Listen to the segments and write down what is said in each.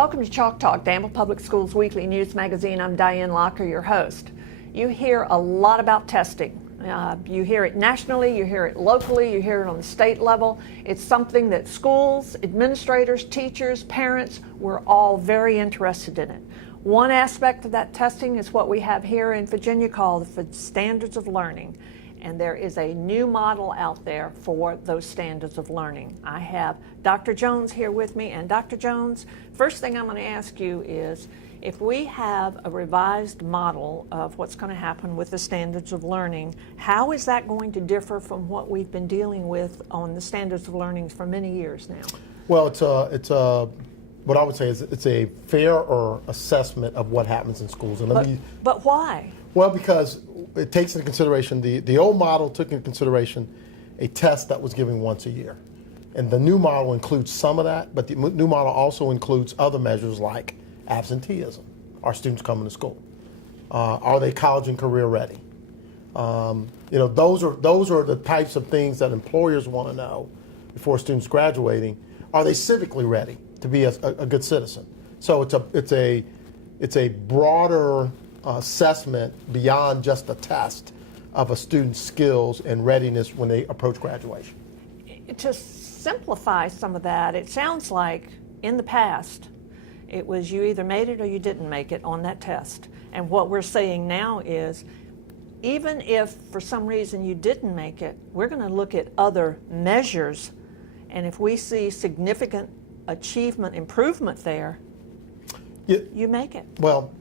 Welcome to Chalk Talk, Danville Public Schools weekly news magazine. I'm Diane Locker, your host. You hear a lot about testing. You hear it nationally, you hear it locally, you hear it on the state level. It's something that schools, administrators, teachers, parents, we're all very interested in it. One aspect of that testing is what we have here in Virginia called the standards of learning. And there is a new model out there for those standards of learning. I have Dr. Jones here with me. And Dr. Jones, first thing I'm going to ask you is, if we have a revised model of what's going to happen with the standards of learning, how is that going to differ from what we've been dealing with on the standards of learning for many years now? Well, what I would say is it's a fairer assessment of what happens in schools. And but why? Well, because it takes into consideration, the old model took into consideration a test that was given once a year. And the new model includes some of that, but the new model also includes other measures like absenteeism. Are students coming to school? Are they college and career ready? Those are the types of things that employers want to know before students graduating. Are they civically ready to be a good citizen? So it's a broader assessment beyond just a test of a student's skills and readiness when they approach graduation. To simplify some of that, it sounds like in the past it was you either made it or you didn't make it on that test. And what we're saying now is, even if for some reason you didn't make it, we're going to look at other measures, and if we see significant achievement improvement there, you make it. Well,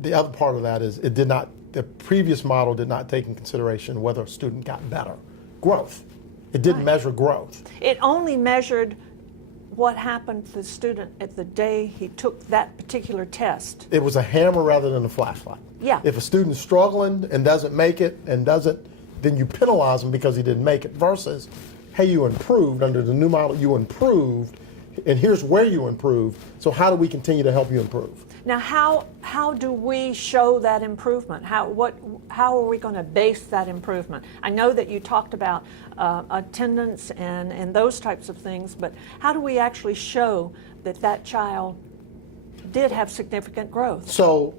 the other part of that is the previous model did not take in consideration whether a student got better. Growth. It didn't measure growth. It only measured what happened to the student at the day he took that particular test. It was a hammer rather than a flashlight. Yeah. If a student's struggling and doesn't make it then you penalize him because he didn't make it, versus, hey, you improved under the new model, you improved, and here's where you improved, so how do we continue to help you improve? Now, how do we show that improvement? How are we going to base that improvement? I know that you talked about attendance and those types of things, but how do we actually show that child did have significant growth? So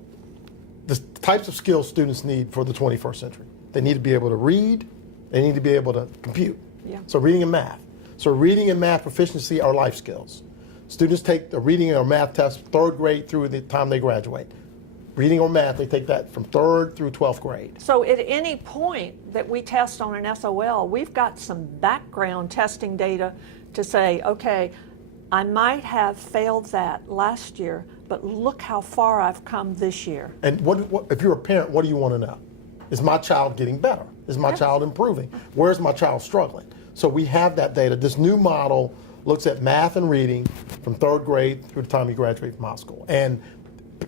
the types of skills students need for the 21st century. They need to be able to read, they need to be able to compute. Yeah. So reading and math. So reading and math proficiency are life skills. Students take the reading or math test 3rd grade through the time they graduate. Reading or math, they take that from 3rd through 12th grade. So at any point that we test on an SOL, we've got some background testing data to say, okay, I might have failed that last year, but look how far I've come this year. And what if you're a parent, what do you want to know? Is my child getting better? Is my child improving? Where's my child struggling? So we have that data. This new model looks at math and reading from 3rd grade through the time you graduate from high school. And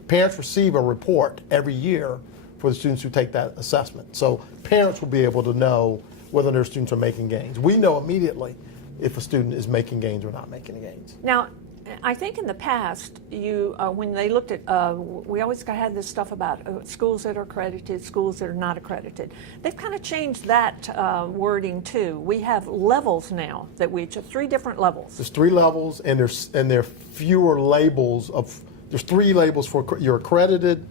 parents receive a report every year for the students who take that assessment. So parents will be able to know whether their students are making gains. We know immediately if a student is making gains or not making gains. Now, I think in the past, when they looked at, we always had this stuff about schools that are accredited, schools that are not accredited. They've kind of changed that wording too. We have levels now that we 3 different levels. There's 3 levels, and there are fewer labels there's 3 labels for you're accredited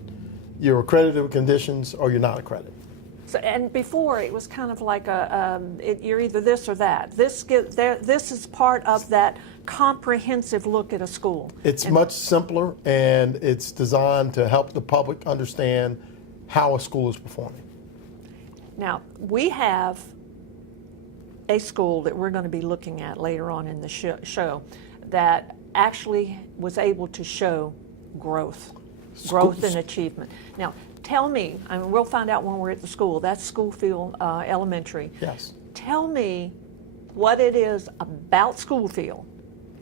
with conditions, or you're not accredited. So, and before it was kind of like you're either this or that. This is part of that comprehensive look at a school. It's much simpler, and it's designed to help the public understand how a school is performing. Now, we have a school that we're going to be looking at later on in the show that actually was able to show growth and achievement. Now, tell me, and we'll find out when we're at the school, that's Schoolfield Elementary. Yes. Tell me what it is about Schoolfield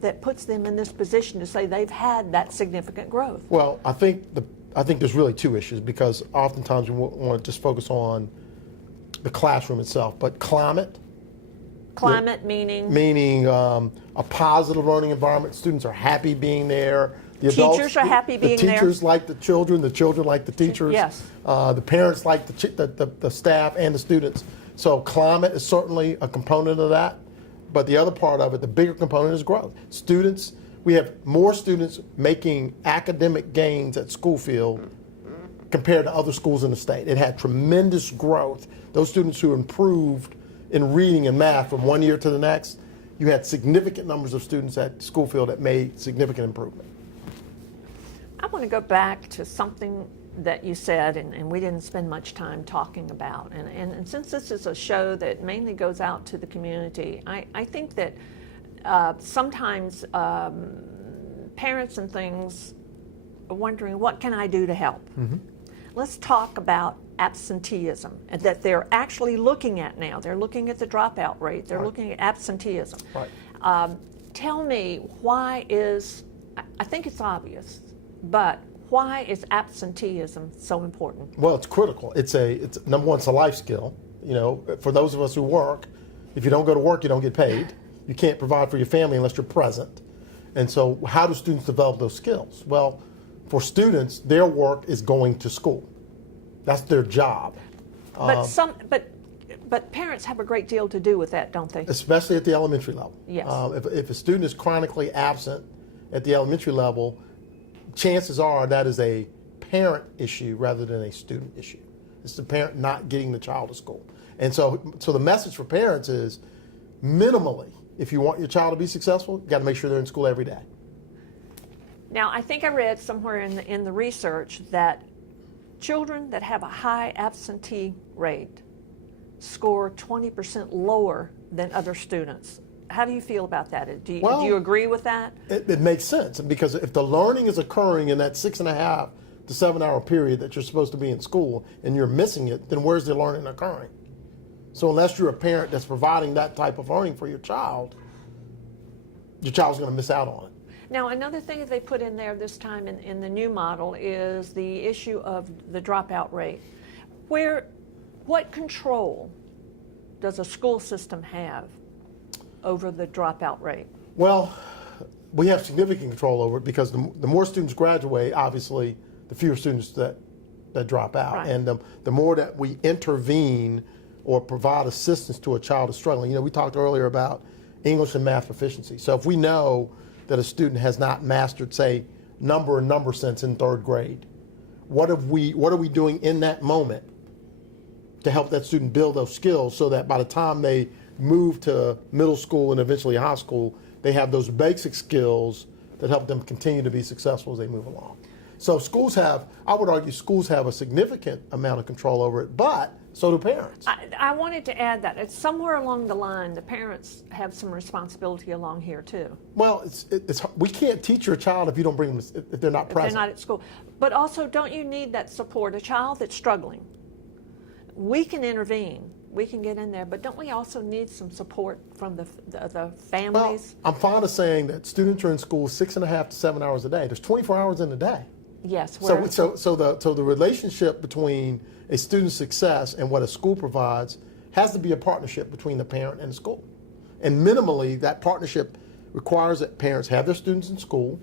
that puts them in this position to say they've had that significant growth. Well, I think there's really 2 issues, because oftentimes we want to just focus on the classroom itself, but climate meaning a positive learning environment. Students are happy being there. The teachers are happy being there. The teachers like the children like the teachers. Yes. The parents like the staff and the students. So climate is certainly a component of that. But the other part of it, the bigger component, is growth. Students, We have more students making academic gains at Schoolfield compared to other schools in the state. It had tremendous growth. Those students who improved in reading and math from one year to the next, you had significant numbers of students at Schoolfield that made significant improvement. I want to go back to something that you said, and we didn't spend much time talking about. And since this is a show that mainly goes out to the community, I think that sometimes parents and things are wondering, what can I do to help? Let's talk about absenteeism that they're actually looking at now. They're looking at the dropout rate. They're looking at absenteeism. Tell me, why is, I think it's obvious, but why is absenteeism so important? Well, it's critical. It's number one, it's a life skill. You know, for those of us who work, if you don't go to work, you don't get paid. You can't provide for your family unless you're present. And so how do students develop those skills? Well, for students, their work is going to school. That's their job. But parents have a great deal to do with that, don't they? Especially at the elementary level. Yes. If a student is chronically absent at the elementary level, chances are that is a parent issue rather than a student issue. It's the parent not getting the child to school. And so the message for parents is, minimally, if you want your child to be successful, you got to make sure they're in school every day. Now, I think I read somewhere in the research that children that have a high absentee rate score 20% lower than other students. How do you feel about that? Do you agree with that? It makes sense, because if the learning is occurring in that 6.5 to 7 hour period that you're supposed to be in school and you're missing it, then where's the learning occurring? So unless you're a parent that's providing that type of learning for your child's going to miss out on it. Now, another thing that they put in there this time in the new model is the issue of the dropout rate. What control does a school system have over the dropout rate? Well, we have significant control over it, because the more students graduate, obviously, the fewer students that drop out. Right. And the more that we intervene or provide assistance to a child who's struggling. You know, we talked earlier about English and math proficiency. So if we know that a student has not mastered, say, number and number sense in 3rd grade, what are we doing in that moment to help that student build those skills so that by the time they move to middle school and eventually high school, they have those basic skills that help them continue to be successful as they move along. So I would argue schools have a significant amount of control over it, but so do parents. I wanted to add that it's somewhere along the line, the parents have some responsibility along here too. Well, we can't teach your child if you don't bring them, if they're not present. If they're not at school. But also, don't you need that support? A child that's struggling, we can intervene, we can get in there, but don't we also need some support from the families? Well, I'm fond of saying that students are in school 6.5 to 7 hours a day. There's 24 hours in a day. Yes. So the relationship between a student's success and what a school provides has to be a partnership between the parent and the school. And minimally, that partnership requires that parents have their students in school,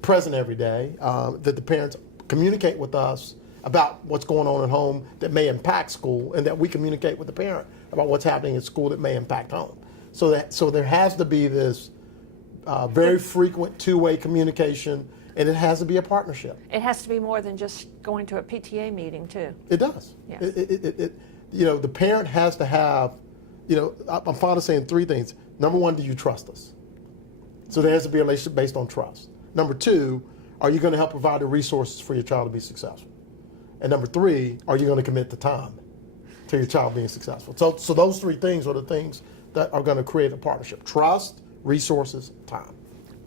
present every day, that the parents communicate with us about what's going on at home that may impact school, and that we communicate with the parent about what's happening at school that may impact home. So there has to be this very frequent two-way communication, and it has to be a partnership. It has to be more than just going to a PTA meeting too. It does. Yes. The parent has to have, I'm fond of saying 3 things. Number 1, do you trust us? So there has to be a relationship based on trust. Number 2, are you going to help provide the resources for your child to be successful? And number 3, are you going to commit the time to your child being successful? So those 3 things are the things that are going to create a partnership: trust, resources, time.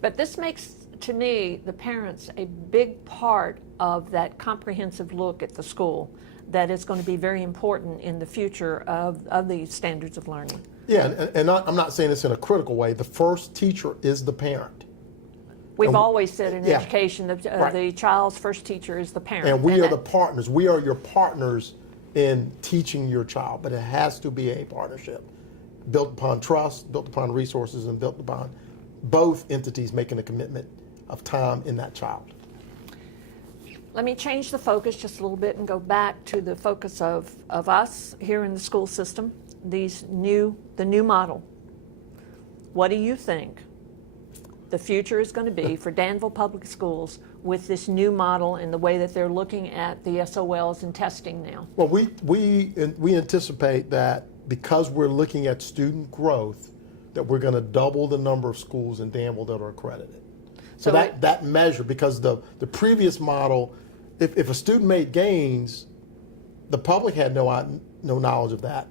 But this makes, to me, the parents a big part of that comprehensive look at the school that is going to be very important in the future of these standards of learning. Yeah, and I'm not saying this in a critical way. The first teacher is the parent. We've always said in Yeah. education that Right. the child's first teacher is the parent. And we are the partners. We are your partners in teaching your child, but it has to be a partnership built upon trust, built upon resources, and built upon both entities making a commitment of time in that child. Let me change the focus just a little bit and go back to the focus of us here in the school system, the new model. What do you think? the future is going to be for Danville Public Schools with this new model and the way that they're looking at the SOLs and testing now? Well, we anticipate that because we're looking at student growth, that we're going to double the number of schools in Danville that are accredited. So that measure, because the previous model, if a student made gains, the public had no knowledge of that.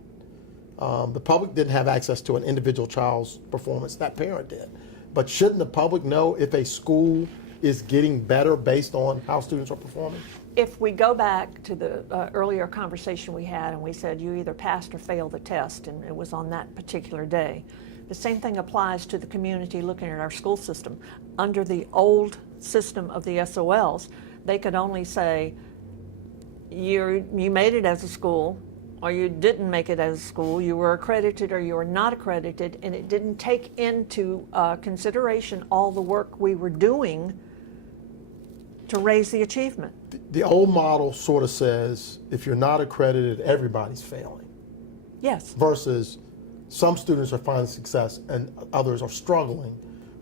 The public didn't have access to an individual child's performance. That parent did. But shouldn't the public know if a school is getting better based on how students are performing? If we go back to the earlier conversation we had and we said you either passed or failed the test, and it was on that particular day, the same thing applies to the community looking at our school system. Under the old system of the SOLs, they could only say you made it as a school, or you didn't make it as a school, you were accredited or you were not accredited, and it didn't take into consideration all the work we were doing to raise the achievement. The old model sort of says if you're not accredited, everybody's failing. Yes. Versus some students are finding success and others are struggling,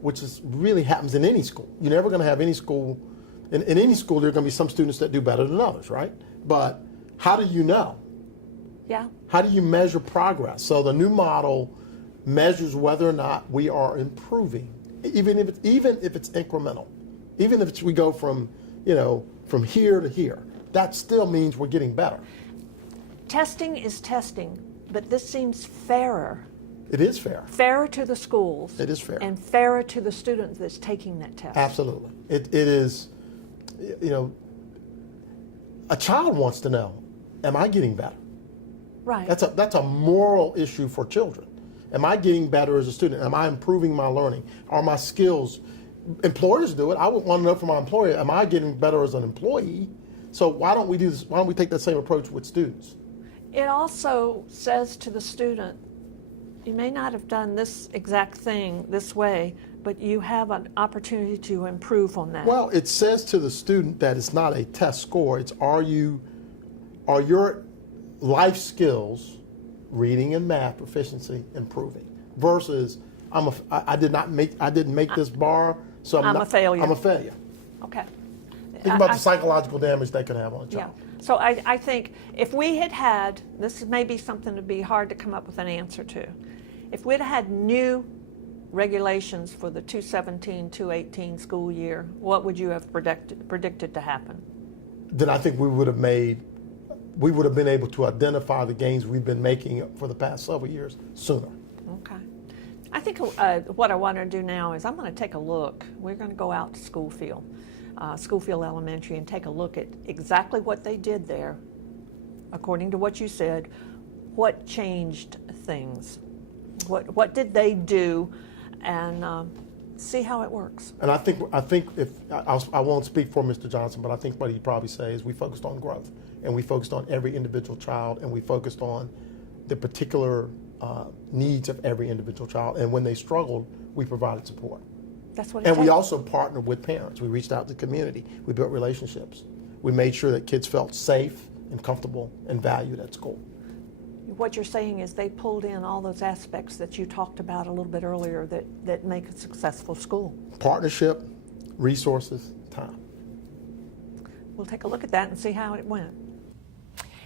which really happens in any school. You're never going to have any school, in any school there are going to be some students that do better than others, right? But how do you know? Yeah. How do you measure progress? So the new model measures whether or not we are improving, even if it's incremental, even if we go from here to here. That still means we're getting better. Testing is testing, but this seems fairer. It is fair. Fairer to the schools. It is fair. And fairer to the student that's taking that test. Absolutely. It is, a child wants to know, am I getting better? Right. That's a moral issue for children. Am I getting better as a student? Am I improving my learning? Are my skills? Employers do it. I would want to know from my employer, am I getting better as an employee? So why don't we do this? Why don't we take that same approach with students? It also says to the student, you may not have done this exact thing this way, but you have an opportunity to improve on that. Well, it says to the student that it's not a test score. It's are your life skills, reading and math proficiency, improving, versus I didn't make this bar, so I'm a failure. I'm a failure. Okay. Think about the psychological damage that could have on a child. Yeah. So I think if we had, this may be something to be hard to come up with an answer to, if we'd had new regulations for the 2017-2018 school year, what would you have predicted to happen? Then I think we would have been able to identify the gains we've been making for the past several years sooner. Okay. I think what I want to do now is I'm going to take a look. We're going to go out to Schoolfield Elementary, and take a look at exactly what they did there, according to what you said. What changed things? What did they do? And see how it works. And I think if I won't speak for Mr. Johnson, but I think what he'd probably say is we focused on growth, and we focused on every individual child, and we focused on the particular needs of every individual child. And when they struggled, we provided support. That's what it And we takes. also partnered with parents. We reached out to the community. We built relationships. We made sure that kids felt safe and comfortable and valued at school. What you're saying is they pulled in all those aspects that you talked about a little bit earlier that make a successful school. Partnership, resources, time. We'll take a look at that and see how it went.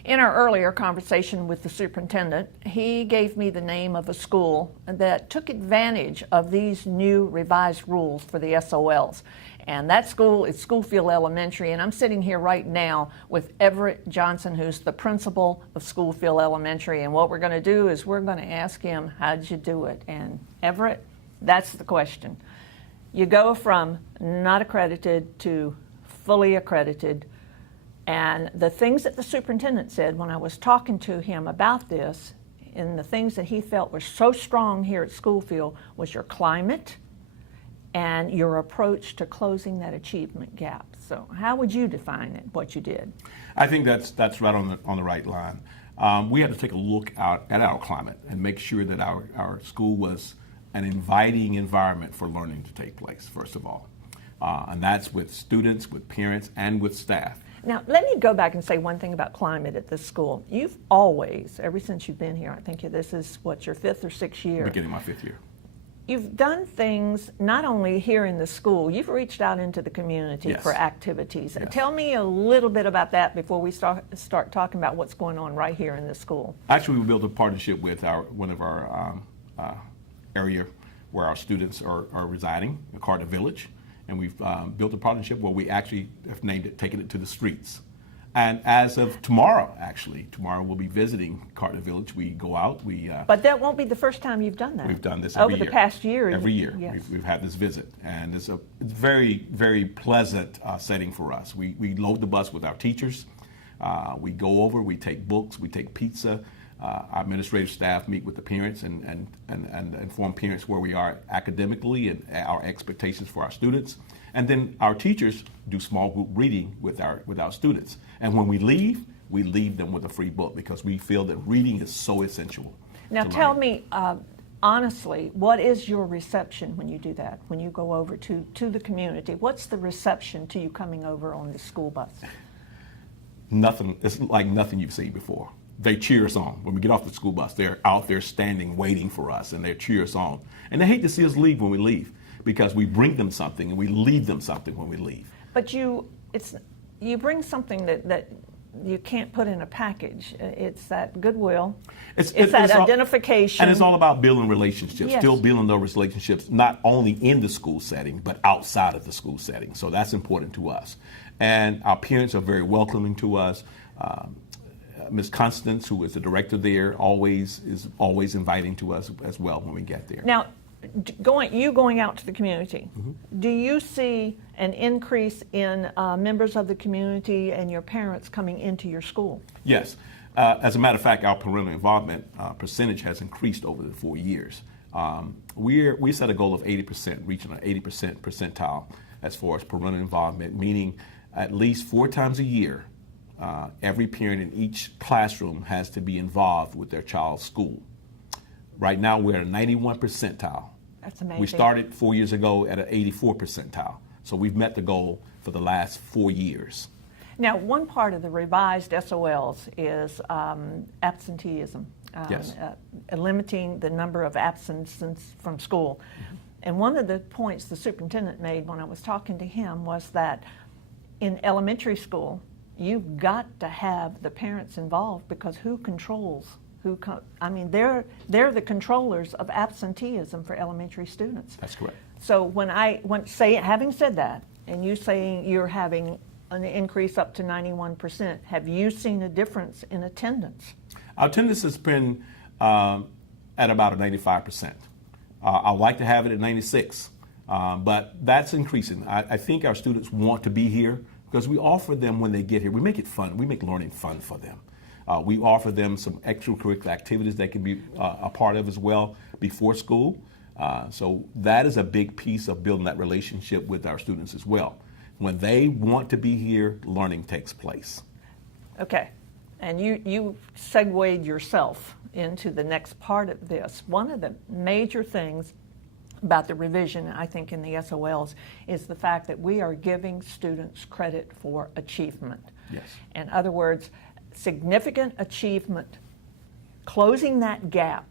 In our earlier conversation with the superintendent, he gave me the name of a school that took advantage of these new revised rules for the SOLs. And that school is Schoolfield Elementary, and I'm sitting here right now with Everett Johnson, who's the principal of Schoolfield Elementary. And what we're going to do is we're going to ask him, how'd you do it? And Everett, that's the question. You go from not accredited to fully accredited. And the things that the superintendent said when I was talking to him about this, and the things that he felt were so strong here at Schoolfield, was your climate and your approach to closing that achievement gap. So how would you define it, what you did? I think that's right on the right line. We had to take a look at our climate and make sure that our school was an inviting environment for learning to take place, first of all. And that's with students, with parents, and with staff. Now, let me go back and say one thing about climate at this school. You've always, ever since you've been here, I think this is, what, your 5th or 6th year? Beginning my 5th year. You've done things not only here in the school, you've reached out into the community Yes. for activities. Yes. Tell me a little bit about that before we start talking about what's going on right here in the school. Actually, we built a partnership with one of our area where our students are residing, the Carter Village, and we've built a partnership where we actually have named it Taking It to the Streets. And as of tomorrow, tomorrow we'll be visiting Carter Village. We go out, But that won't be the first time you've done that. we've done this every over year. the past year. Every year, Yes. we've had this visit, and it's very, very pleasant setting for us. We load the bus with our teachers. We go over, we take books, we take pizza. Our administrative staff meet with the parents and inform parents where we are academically and our expectations for our students. And then our teachers do small group reading with our students. And when we leave them with a free book because we feel that reading is so essential. Now to tell learning. me, honestly, what is your reception when you do that, when you go over to the community? What's the reception to you coming over on the school bus? Nothing, it's like nothing you've seen before. They cheer us on. When we get off the school bus, they're out there standing, waiting for us, and they cheer us on. And they hate to see us leave when we leave because we bring them something and we leave them something when we leave. But you bring something that you can't put in a package. It's that goodwill. It's that identification. And it's all about building relationships, Yes. still building those relationships, not only in the school setting, but outside of the school setting. So that's important to us. And our parents are very welcoming to us. Ms. Constance, who is the director there, is always inviting to us as well when we get there. Now, going out to the community, Mm-hmm. do you see an increase in members of the community and your parents coming into your school? Yes. As a matter of fact, our parental involvement percentage has increased over the 4 years. We set a goal of 80%, reaching an 80% percentile as far as parental involvement, meaning at least 4 times a year, every parent in each classroom has to be involved with their child's school. Right now, we're at a 91 percentile. That's amazing. We started 4 years ago at an 84 percentile. So we've met the goal for the last 4 years. Now, one part of the revised SOLs is absenteeism, Yes. Limiting the number of absences from school. Mm-hmm. And one of the points the superintendent made when I was talking to him was that in elementary school, you've got to have the parents involved because who controls? They're the controllers of absenteeism for elementary students. That's correct. So having said that, and you saying you're having an increase up to 91%, have you seen a difference in attendance? Our attendance has been at about a 95%. I'd like to have it at 96, but that's increasing. I think our students want to be here because we offer them when they get here. We make it fun. We make learning fun for them. We offer them some extracurricular activities they can be a part of as well before school. So that is a big piece of building that relationship with our students as well. When they want to be here, learning takes place. Okay, and you segued yourself into the next part of this. One of the major things about the revision, I think, in the SOLs is the fact that we are giving students credit for achievement. Yes. In other words, significant achievement, closing that gap,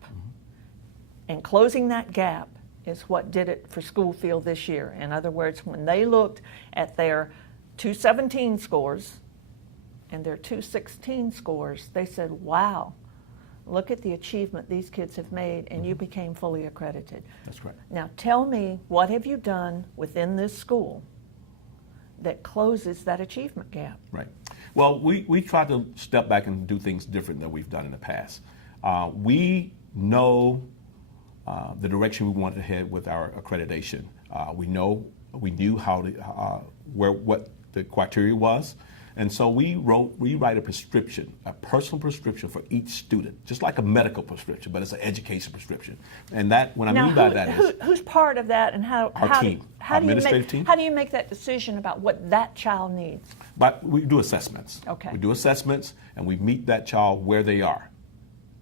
and closing that gap is what did it for Schoolfield this year. In other words, when they looked at their 217 scores and their 216 scores, they said, wow, look at the achievement these kids have made, and you became fully accredited. That's right. Now tell me, what have you done within this school that closes that achievement gap? Right. Well, we try to step back and do things different than we've done in the past. We know the direction we wanted to head with our accreditation. We knew how to, what the criteria was, and so we write a prescription, a personal prescription for each student, just like a medical prescription, but it's an education prescription. And that, what I mean by that is who's part of that, and how team, how our do you administrative team. how do you make that decision about what that child needs? But we do assessments. Okay. We do assessments, and we meet that child where they are,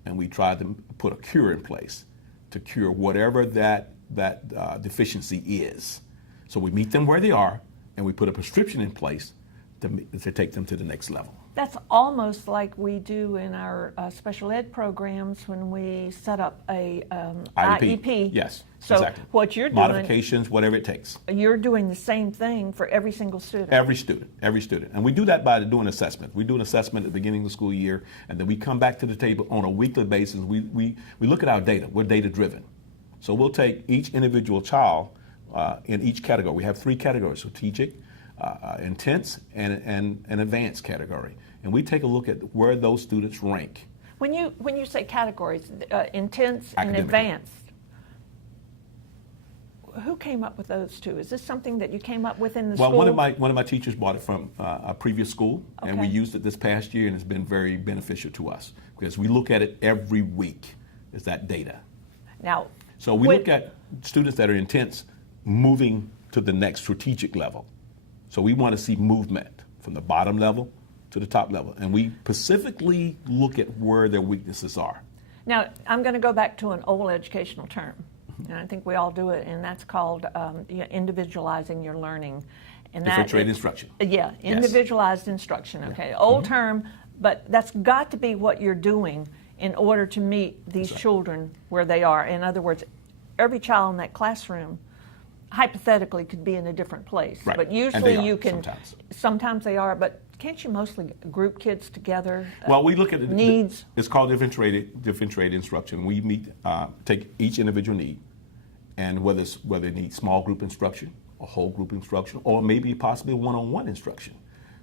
and we try to put a cure in place to cure whatever that deficiency is. So we meet them where they are, and we put a prescription in place to take them to the next level. That's almost like we do in our special ed programs when we set up a IEP. Yes, So exactly. what you're doing, Modifications, whatever it takes. you're doing the same thing for every single student. Every student. And we do that by doing assessment. We do an assessment at the beginning of the school year, and then we come back to the table on a weekly basis. We look at our data. We're data driven. So we'll take each individual child in each category. We have 3 categories: strategic, intense, and advanced category. And we take a look at where those students rank. When you say categories, intense and Academically. advanced, who came up with those two? Is this something that you came up with in the Well, school? one of my teachers bought it from a previous school, and we Okay. used it this past year, and it's been very beneficial to us because we look at it every week. Is that data? Now, So we when- look at students that are intense moving to the next strategic level. So we want to see movement from the bottom level to the top level, and we specifically look at where their weaknesses are. Now, I'm going to go back to an old educational term, and I think we all do it, and that's called individualizing your learning. And Differentiated instruction. Yeah, Yes. individualized instruction, okay. Old term, but that's got to be what you're doing in order to meet these children where they are. In other words, every child in that classroom hypothetically could be in a different place. Right. But And usually they are you can, sometimes they are, but can't you mostly group kids together? Well, we look at it. Needs. It's called differentiated instruction. We take each individual need, and whether they need small group instruction, or whole group instruction, or maybe possibly one-on-one instruction.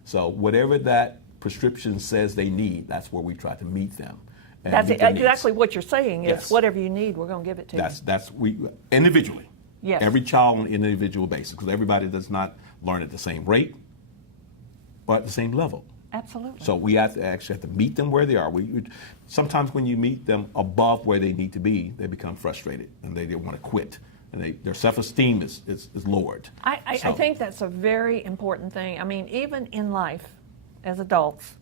So whatever that prescription says they need, that's where we try to meet them. And That's meet their needs. exactly what you're saying is Yes. whatever you need, we're going to give it to you. That's we individually. Yes. Every child on an individual basis, because everybody does not learn at the same rate or at the same level. Absolutely. So we actually have to meet them where they are. Sometimes when you meet them above where they need to be, they become frustrated and they want to quit, and their self-esteem is lowered. I So- think that's a very important thing. I mean, even in life, as adults,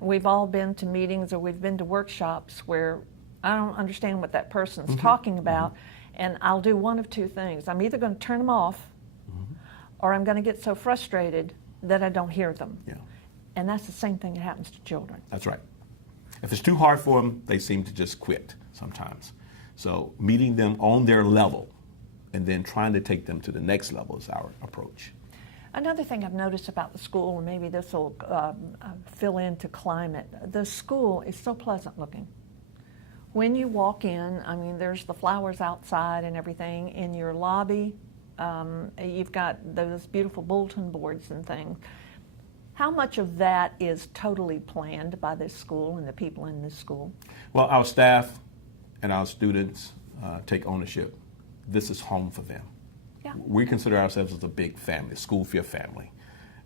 we've all been to meetings or we've been to workshops where I don't understand what that person's talking about, and I'll do one of two things. I'm either going to turn them off, or I'm going to get so frustrated that I don't hear them. Yeah. And that's the same thing that happens to children. That's right. If it's too hard for them, they seem to just quit sometimes. So meeting them on their level and then trying to take them to the next level is our approach. Another thing I've noticed about the school, and maybe this will fill into climate, the school is so pleasant looking. When you walk in, I mean, there's the flowers outside and everything. In your lobby, you've got those beautiful bulletin boards and things. How much of that is totally planned by this school and the people in this school? Well, our staff and our students take ownership. This is home for them. Yeah. We consider ourselves as a big family, Schoolfield family.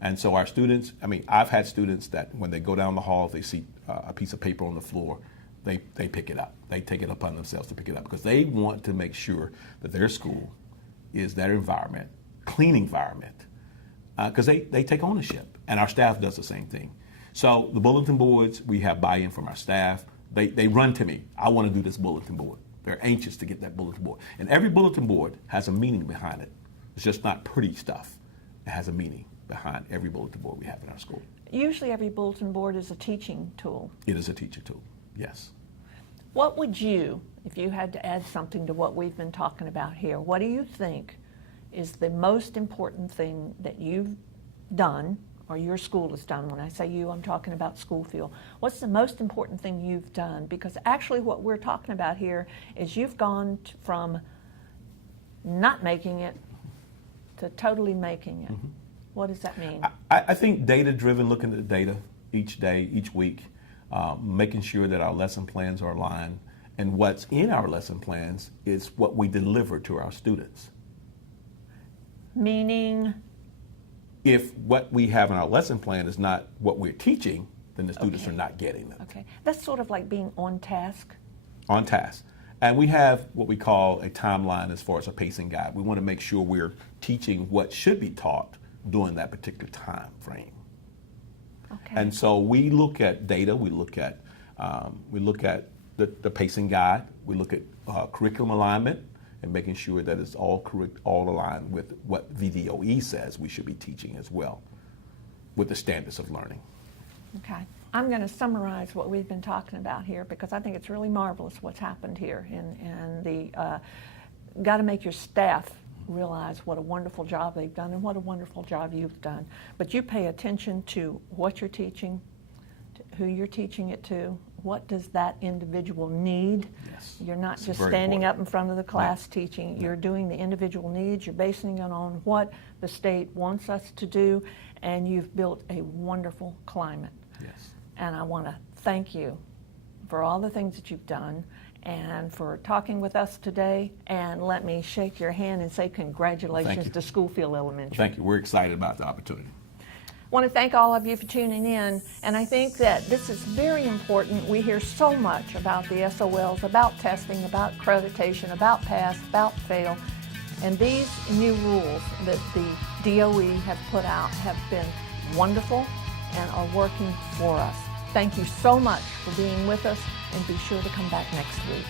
And so our students, I mean, I've had students that when they go down the hall, they see a piece of paper on the floor, they pick it up. They take it upon themselves to pick it up because they want to make sure that their school is their environment, clean environment, because they take ownership. And our staff does the same thing. So the bulletin boards, we have buy-in from our staff. They run to me. I want to do this bulletin board. They're anxious to get that bulletin board. And every bulletin board has a meaning behind it. It's just not pretty stuff. It has a meaning behind every bulletin board we have in our school. Usually every bulletin board is a teaching tool. It is a teacher tool, yes. What would you, if you had to add something to what we've been talking about here, what do you think is the most important thing that you've done or your school has done? When I say you, I'm talking about Schoolfield. What's the most important thing you've done? Because actually what we're talking about here is you've gone from not making it to totally making it. What does that mean? I think data-driven, looking at the data each day, each week, making sure that our lesson plans are aligned, and what's in our lesson plans is what we deliver to our students. Meaning? If what we have in our lesson plan is not what we're teaching, then the students are not getting them. Okay. That's sort of like being on task. On task. And we have what we call a timeline as far as a pacing guide. We want to make sure we're teaching what should be taught during that particular time frame. Okay. And so we look at data, we look at the pacing guide, we look at curriculum alignment, and making sure that it's all correct, all aligned with what VDOE says we should be teaching as well, with the standards of learning. Okay. I'm going to summarize what we've been talking about here because I think it's really marvelous what's happened here. And the got to make your staff realize what a wonderful job they've done and what a wonderful job you've done. But you pay attention to what you're teaching, to who you're teaching it to, what does that individual need. Yes. You're not It's just very standing important. up in front of the class teaching. You're doing the individual needs. You're basing it on what the state wants us to do, and you've built a wonderful climate. Yes. And I want to thank you for all the things that you've done and for talking with us today. And let me shake your hand and say congratulations you. to Schoolfield Elementary. Thank you. We're excited about the opportunity. I want to thank all of you for tuning in. And I think that this is very important. We hear so much about the SOLs, about testing, about accreditation, about pass, about fail. And these new rules that the DOE have put out have been wonderful and are working for us. Thank you so much for being with us, and be sure to come back next week.